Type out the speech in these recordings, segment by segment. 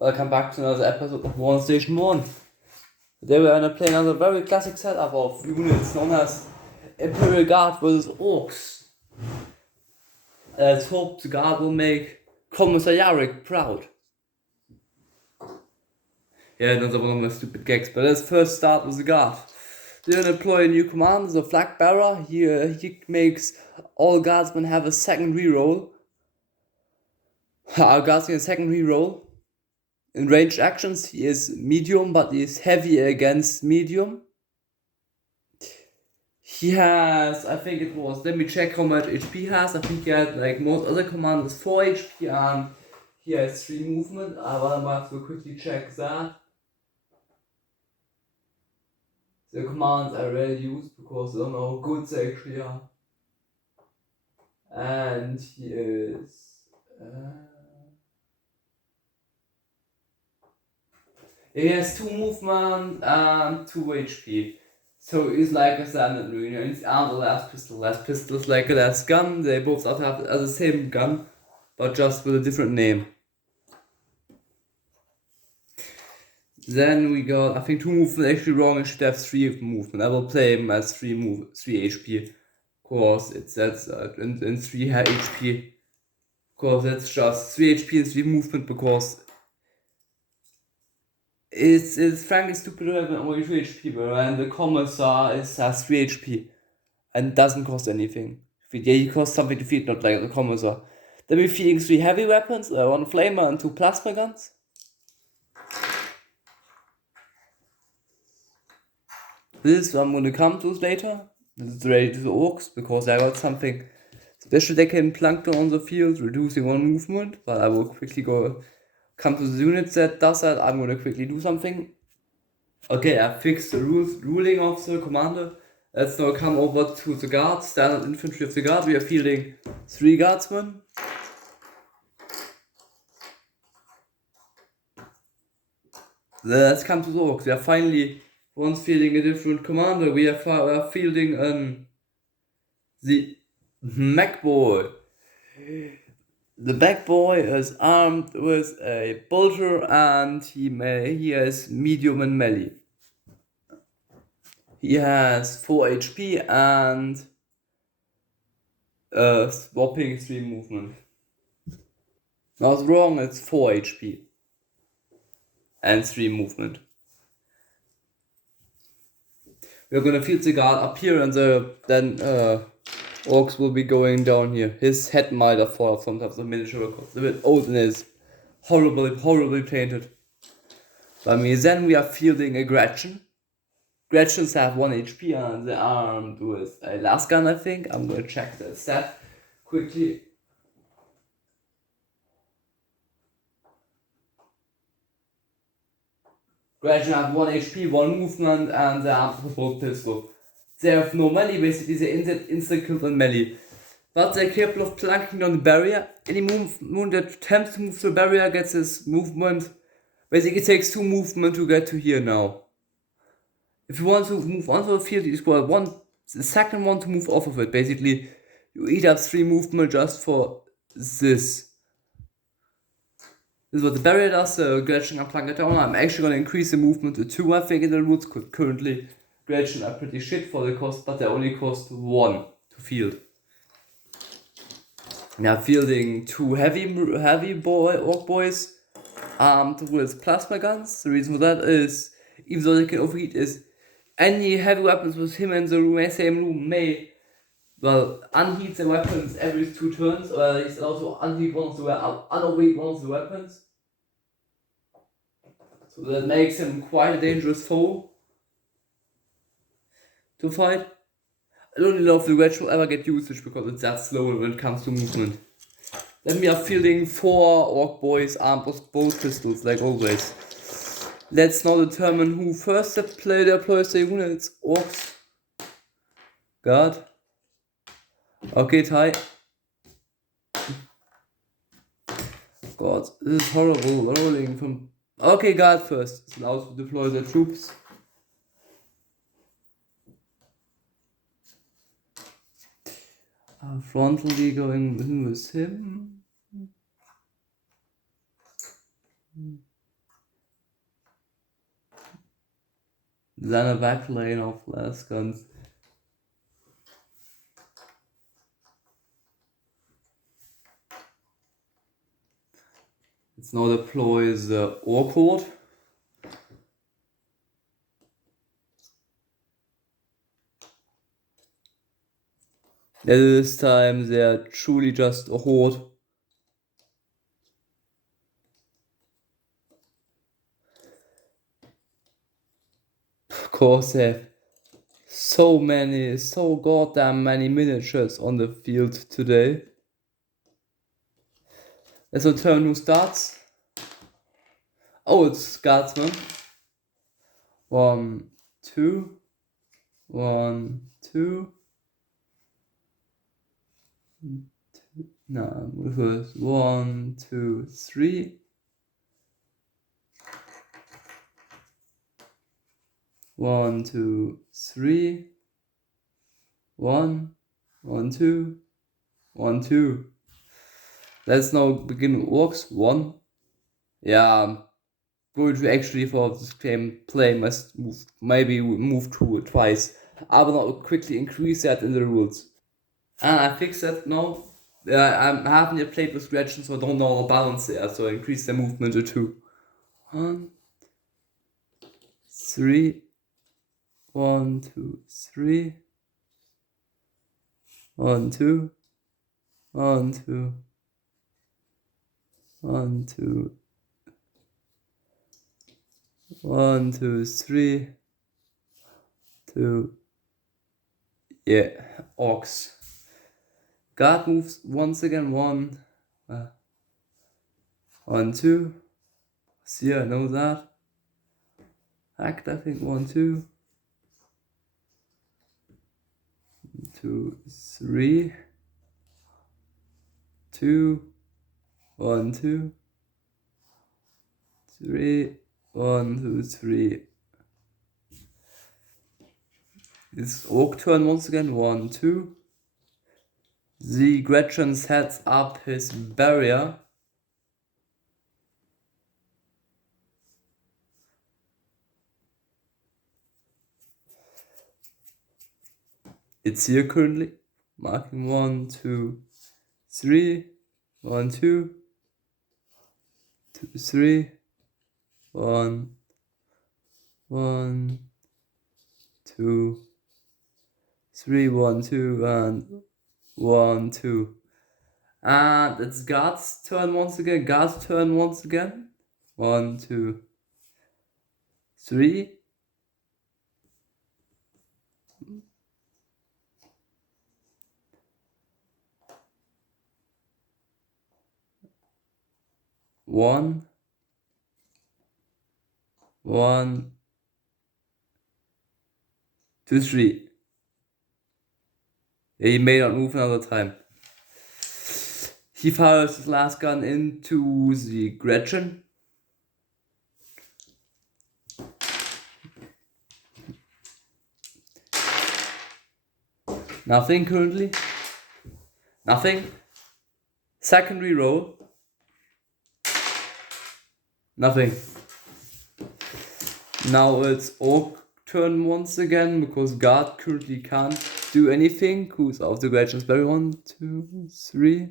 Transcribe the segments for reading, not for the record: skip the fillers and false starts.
Welcome back to another episode of One Station Morn. Today we're gonna play another very classic setup of units known as Imperial Guard vs Orcs. Let's hope the Guard will make Commissar Yarrick proud. Yeah, another one of my stupid gags, but let's first start with the Guard. They're gonna employ a new commander, the Flag Bearer. He makes all Guardsmen have a second reroll. Our Guards get a second reroll. In ranged actions, he is medium, but he is heavy against medium. He has, I think it was, let me check how much HP he has. I think he had, like most other commanders, 4 HP and he has 3 movement. I will have to quickly check that. The commands I rarely use because I don't know how good they actually are. And he is... he has 2 movement and 2 HP. So he's like a standard marine. He's armed with a last pistol. Last pistol is like a last gun. They both have the same gun, but just with a different name. Then we got, I think 2 movement actually wrong. It should have 3 movement. I will play him as 3 HP. Of course, that's in 3 HP. Of course, that's just 3 HP and 3 movement because it's frankly stupid to have only 3 HP, and the Commissar has 3 HP and doesn't cost anything. Yeah, he costs something to feed, not like the Commissar. Then we're feeding 3 heavy weapons, 1 flamer and 2 plasma guns. This I'm gonna come to later. This is ready to the Orcs because I got something special they can plunk on the field, reducing 1 movement, but I will quickly come to the unit that does that. I'm gonna quickly do something. Okay, I fixed the ruling of the commander. Let's now come over to the guard, standard infantry of the guard. We are fielding 3 guardsmen. Let's come to the orcs. We are finally once fielding a different commander. We are fielding the Mech Boy. The Mech Boy is armed with a bolter and he has medium and melee. He has 4 HP and swapping 3 movement. I was wrong, it's 4 HP and 3 movement. We're gonna field the guard up here and then orcs will be going down here. His head might have fallen from top of the miniature because it's a bit old and is horribly painted. But then we are fielding a Gretchen. Gretchens have 1 HP and they're armed with a last gun, I think. I'm gonna check that stat quickly. Gretchen have 1 HP, 1 movement, and they're armed with a bolt pistol. They have no melee, basically they instant kill on melee. But they're capable of plunking on the barrier. Any moon that attempts to move to the barrier gets his movement. Basically it takes 2 movement to get to here now. If you want to move onto the field, you score the second one to move off of it. Basically, you eat up 3 movement just for this. This is what the barrier does, so Gretchen and plunk it down. I'm actually going to increase the movement to 2, I think, in the rules. Currently, Gretchen are pretty shit for the cost, but they only cost 1 to field. Now, fielding 2 heavy orc boys armed with plasma guns. The reason for that is, even though they can overheat, is any heavy weapons with him in the same room may, unheat the weapons every 2 turns, or at least also unheat unoverheat one of the weapons. So that makes him quite a dangerous foe to fight. I don't know if the wedge will ever get usage because it's that slow when it comes to movement. Then we are fielding 4 orc boys armed with bolt pistols, like always. Let's now determine who first deploys the units. Orcs. Guard. Okay, Ty. God, this is horrible rolling from... Okay, guard first. It's allowed to deploy their troops. Frontally going in with him. Seine Backlane auf last guns. Let's now deploy the Orchard. This time they're truly just a horde. Of course they have so goddamn many miniatures on the field today. Let's now turn who starts. Oh, it's Guardsman. 1, 2. 1, 2. No, first 1, 2, 3. 1, 2, 3. 1, 1, 2, 1, 2. Let's now begin with orcs. 1. Yeah, going to actually for this game play must move, maybe move to twice. I will not quickly increase that in the rules. And I fixed that now. I haven't yet played with Gretchen, so I don't know the balance there. So I increase the movement to 2. 1, 3. 1, 2, 3. 1, 2. 1, 2. 1, 2. 1, 2, 3. 2. Yeah, orcs. Guard moves once again. 1. 1, 2. See, I know that. Act, I think 1, 2. 2, 3. 2. 1, 2. 3. 1, 2, 3. It's orc turn once again. 1, 2. The Gretchen sets up his barrier. It's here currently. Marking 1, 2, 3. 1, 2. 2, 3. 1. 1. 2. 3, 1, 2, and 1, 2. And it's Guard's turn once again. Guard's turn once again. 1, 2, 3. 1. 1, 2, 3. He may not move another time. He fires his last gun into the Gretchen. Nothing currently. Nothing. Second reroll. Nothing. Now it's Orc turn once again because Guard currently can't do anything. Who's off the Gretchen's berry? 1, 2, 3.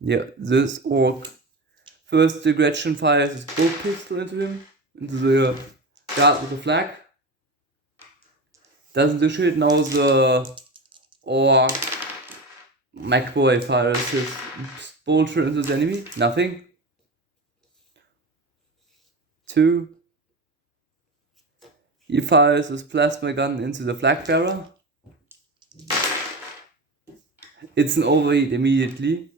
Yeah, this Orc. First, the Gretchen fires his bow pistol into him, into the Guard with the flag. Doesn't do shit. Now the Orc McBoy fires his bolter into the enemy. Nothing. 2. He fires his plasma gun into the flag bearer. It's an overheat immediately.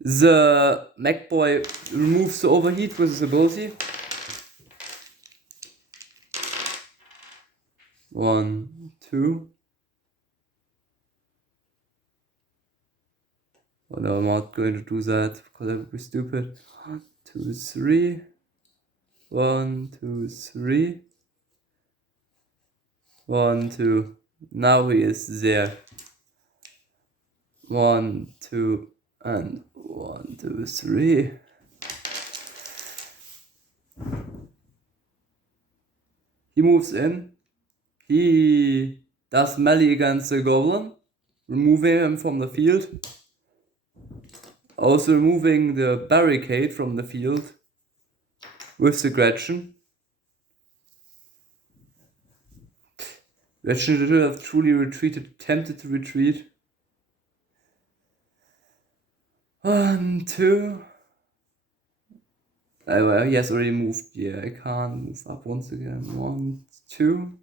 The MacBoy removes the overheat with his ability. 1, 2. Oh no, I'm not going to do that because that would be stupid. 1, 2, 3. 1, 2, 3. 1, 2. Now he is there. 1, 2, and 1, 2, 3. He moves in. He does melee against the goblin, removing him from the field. Also removing the barricade from the field with the Gretchen. Gretchen should have truly retreated, attempted to retreat. 1, 2. Well, he has already moved. Yeah, I can't move up once again. 1, 2.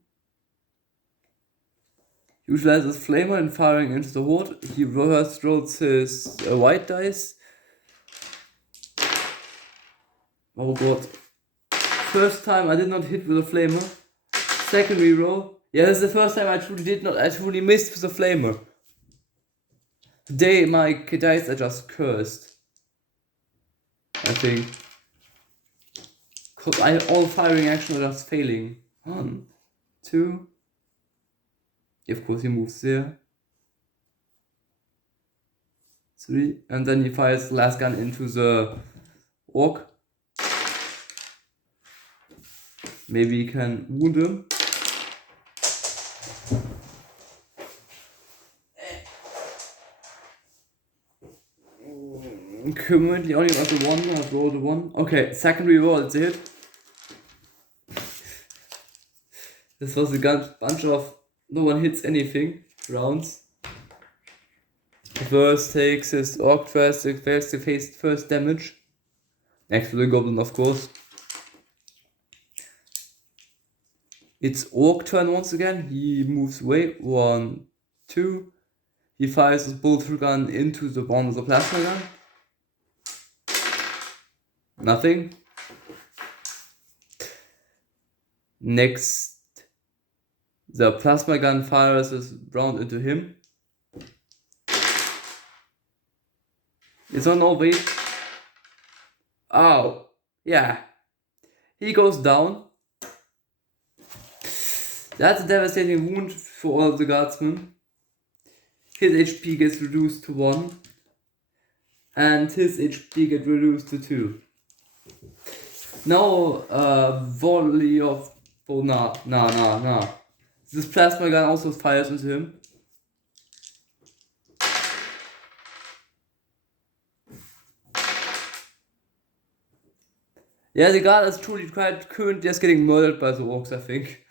Utilizes Flamer and firing into the horde. He reverse rolls his white dice. Oh god. First time I did not hit with a Flamer. Second reroll. Yeah, this is the first time I truly missed with a Flamer. Today my dice are just cursed. I think. Cause all firing actions are just failing. 1, 2. Of course he moves there. 3. And then he fires the last gun into the orc. Maybe he can wound him. Currently only got the 1, I've rolled a 1. Okay, second reroll, it's a hit. This was a bunch of no one hits anything rounds. The first takes his orc first to face first damage. Next to the goblin, of course. It's orc turn once again. He moves away. 1, 2. He fires his bolt gun into the one with the plasma gun. Nothing. Next, the plasma gun fires his round into him. It's on no wait. Oh, yeah. He goes down. That's a devastating wound for all the guardsmen. His HP gets reduced to 1. And his HP gets reduced to 2. Now, volley of... Oh, nah. This plasma gun also fires into him. Yeah, the guard is truly quite currently just getting murdered by the orcs, I think.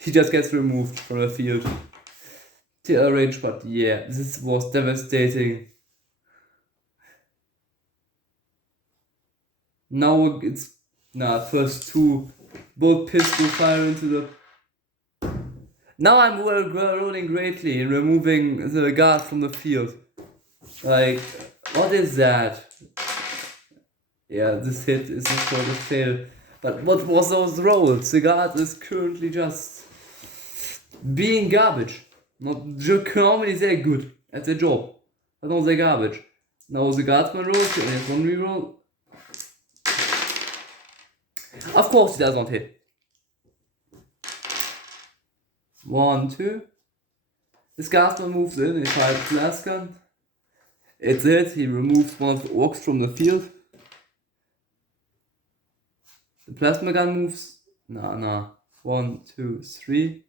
He just gets removed from the field. The range, but yeah, this was devastating. Now it's first 2 both pistol fire into the. Now I'm rolling greatly and removing the guard from the field. Like, what is that? Yeah, this hit is a sort of fail. But what was those rolls? The guard is currently just being garbage. Not normally they're good at their job, but no, they're garbage. Now the guardsman rolls, he only has 1 reroll. Of course he does not hit. 1, 2. This guardsman moves in, he fires the last gun. It's it, he removes one of the orcs from the field. The plasma gun moves. Nah. 1, 2, 3.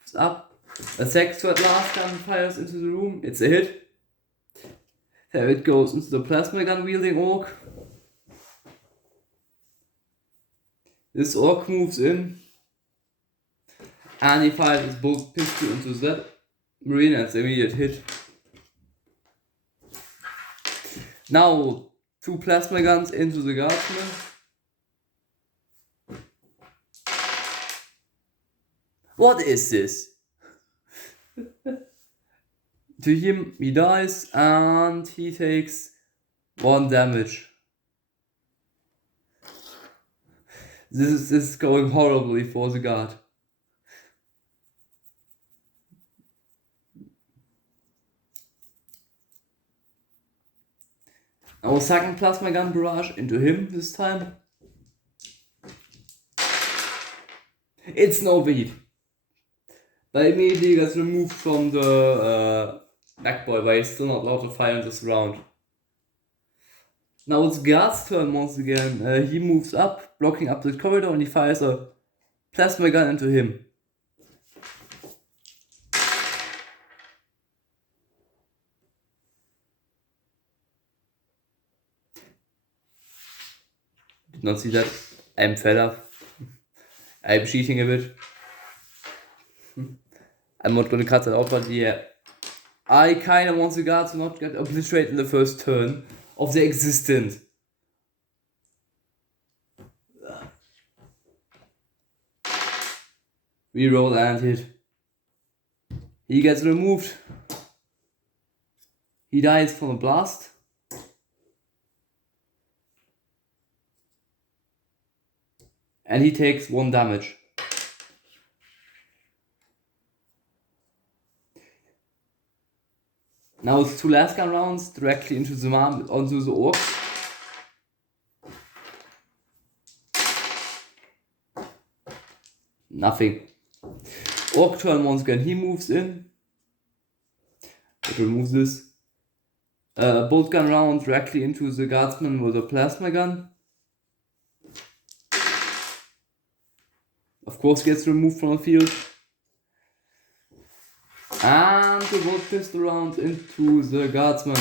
Moves up. A third last gun fires into the room. It's a hit. There it goes into the plasma gun wielding orc. This orc moves in. And he fires his bolt pistol into that marine and it's an immediate hit. Now 2 plasma guns into the guardsman. What is this? To him, he dies and he takes 1 damage. This is going horribly for the guard. Our second plasma gun barrage into him this time. It's no beat. But immediately gets removed from the backboard, but he's still not allowed to fire in this round. Now it's Guard's turn once again. He moves up, blocking up the corridor, and he fires a plasma gun into him. Did not see that. I'm fed up. I'm cheating a bit. I'm not gonna cut that out, but yeah. I kinda want the guard to not get obliterated in the first turn of their existence. Reroll and hit. He gets removed. He dies from a blast. And he takes 1 damage. Now it's 2 last gun rounds directly into the onto the orc. Nothing. Orc turn once again. He moves in. It removes this. Bolt gun round directly into the guardsman with a plasma gun. Of course gets removed from the field. And the bolt pistol round into the guardsman.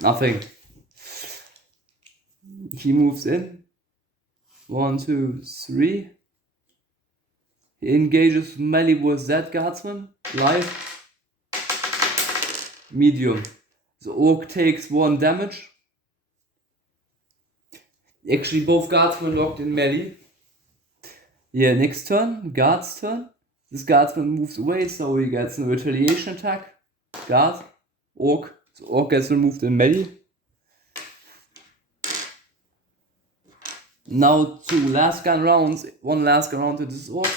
Nothing. He moves in. 1, 2, 3. He engages melee with that guardsman. Light. Medium. The orc takes 1 damage. Actually, both guardsmen locked in melee. Yeah, next turn, guard's turn. This guardsman moves away, so he gets a retaliation attack. Guard, orc. The orc gets removed in melee. Now 2 last gun rounds. 1 last gun round to this orc.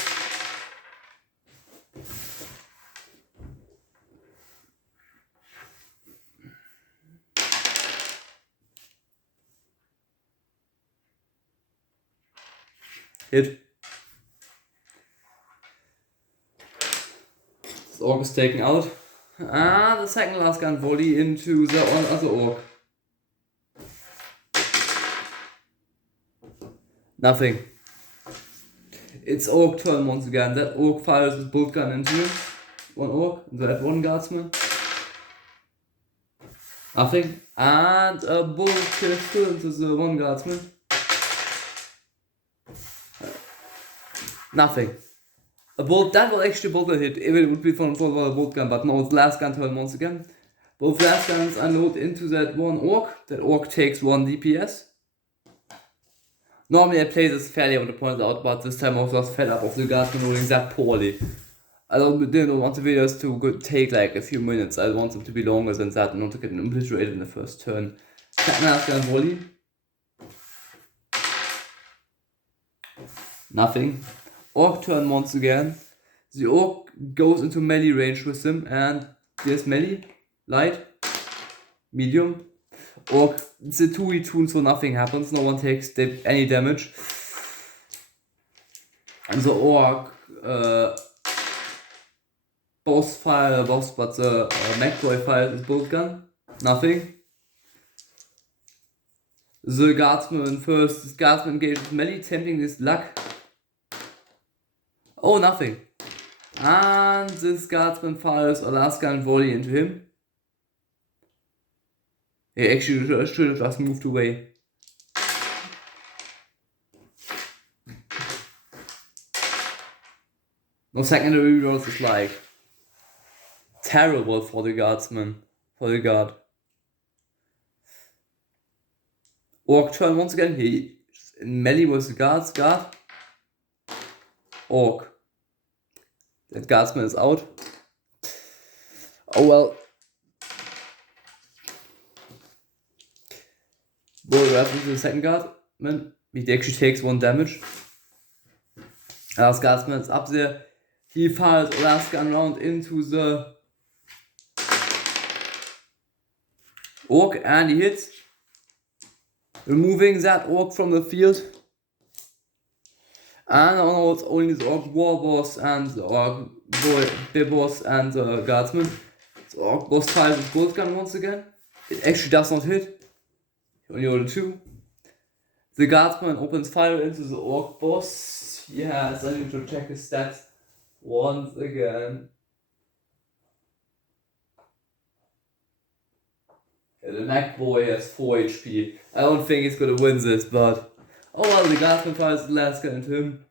Hit. This orc is taken out. The second last gun volley into the other orc. Nothing. It's orc turn once again. That orc fires his bolt gun into him. 1 orc, that 1 guardsman. Nothing. And a bolt pistol into the 1 guardsman. Nothing. A bolt, that was actually a bolt gun hit. If it would be from a bolt gun, but no, it's last gun turn once again. Both last guns unload into that 1 orc. That orc takes 1 DPS. Normally I play this fairly, I want to point out, but this time I was just fed up of the guardsman rolling that poorly. I didn't want the videos to take like a few minutes. I want them to be longer than that and not to get obliterated in the first turn. Second last gun volley. Nothing. Orc turn once again. The orc goes into melee range with him and there's melee, light, medium. Orc, it's a 2v2, so nothing happens, no one takes any damage. And the orc but the McCoy fires his bolt gun. Nothing. The guardsman first, this guardsman engages melee, tempting his luck. Oh, nothing. And this guardsman fires a last gun volley into him. He actually should have just moved away. No secondary rerolls is like terrible for the guardsman, for the guard. Orc turn once again, he in melee with the guard. Orc. That guardsman is out. Oh well. Bull runs into the second guardman. He actually takes 1 damage. Last guardsman is up there. He fires a last gun round into the orc and he hits. Removing that orc from the field. And now it's only the orc war boss and the orc boss and the guardsman. The orc boss fires his bolt gun once again. It actually does not hit. on your 2. The guardsman opens fire into the orc boss. He has, I need to check his stats once again. Yeah, the neck boy has 4 HP. I don't think he's gonna win this, but oh well, the guardsman fires the last gun into him.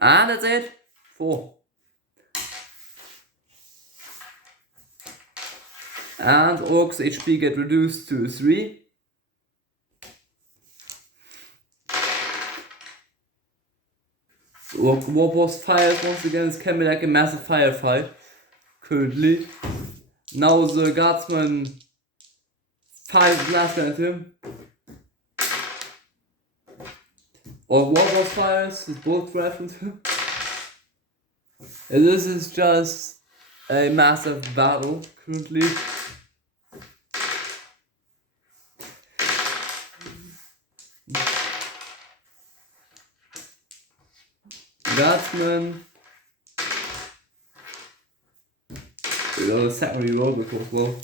And that's it. 4. And Orc's HP get reduced to 3. Orc Warboss fires once again. It can be like a massive firefight currently. Now the guardsman fires the last gun at him. Orc Warboss fires his bolt rifle into him. And this is just a massive battle currently. Guardsman. We got a secondary roll because well.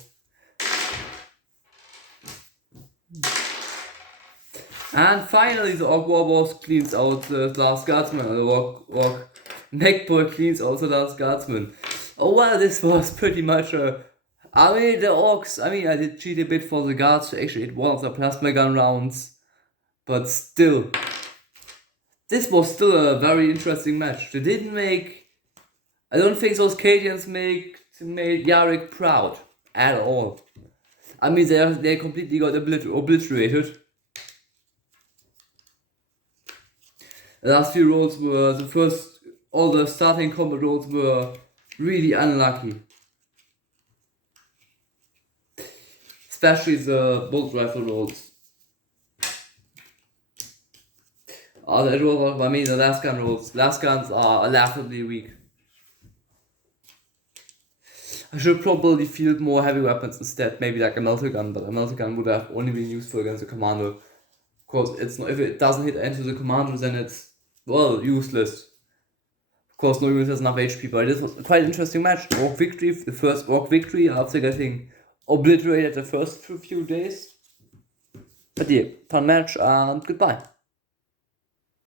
And finally the Orc Warboss cleans out the last guardsman, and the Orc Neckboy cleans out the last guardsman. Oh well, this was pretty much I mean the orcs, I did cheat a bit for the guards to actually hit one of the plasma gun rounds. But still. This was still a very interesting match. They didn't make... I don't think those Cadians made Yarrick proud at all. I mean, they completely got obliterated. The last few rolls were all the starting combat rolls were really unlucky. Especially the bolt rifle rolls. The last gun rolls. Last guns are laughably weak. I should probably field more heavy weapons instead, maybe like a melter gun, but a melter gun would have only been useful against a commander. Of course, it's not, if it doesn't hit into the commander, then it's, well, useless. Of course, no unit has enough HP, but this was quite an interesting match. Orc victory, the first Orc victory after getting obliterated the first few days. But yeah, fun match and goodbye.